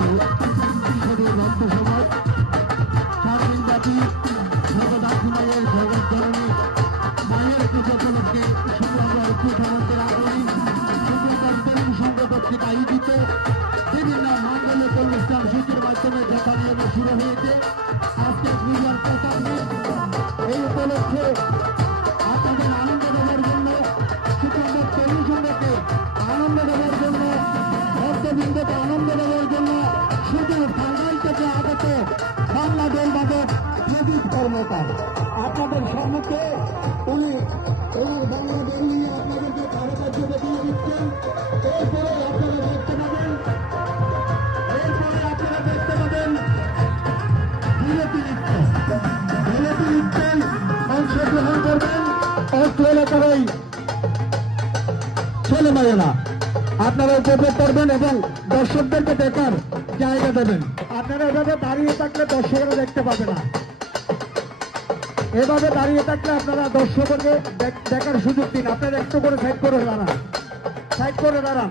আয়োজিত ঈশ্বরের রক্ত সমাজ 4 দিন ব্যাপী জগদ্ধাত্রী মায়ের জগৎ জননী মায়ের পুজো উপলক্ষে শুক্রবার ঐক্যমন্ত্রের আগুন শুক্রবার তরুণ সংঘ কর্তৃক আয়োজিত বিভিন্ন মাঙ্গলিক অনুষ্ঠান সূচির মাধ্যমে যথা নিয়মে শুরু হয়েছে। আজকে পূজার প্রথম দিন। এই উপলক্ষে আপনাদের আনন্দ দেওয়ার জন্য শুক্রবার তরুণ সংঘকে আনন্দ দেওয়ার জন্য ভক্তবৃন্দকে আনন্দ দেওয়ার জন্য শুধু টাঙ্গাইল থেকে আগত বাংলা দল বাদক প্রদীপ কর্মকার আপনাদের সম্মুখে উনি এই বাংলা দল নিয়ে আপনাদেরকে কারুকার্য দেখিয়ে দিচ্ছেন। এরপরে আপনারা দেখতে পাবেন বিরতি নৃত্যে অংশগ্রহণ করবেন অস্ত্র এলাকার ওই ছেলেমেয়েরা। আপনারা উপভোগ করবেন এবং দর্শকদেরকে দেখার জায়গা দেবেন। আপনারা এভাবে দাঁড়িয়ে থাকলে দর্শকরা দেখতে পাবে না। এভাবে দাঁড়িয়ে থাকলে আপনারা দর্শককে দেখার সুযোগ দিন। আপনারা একটু করে সাইড করে দাঁড়ান, সাইড করে দাঁড়ান।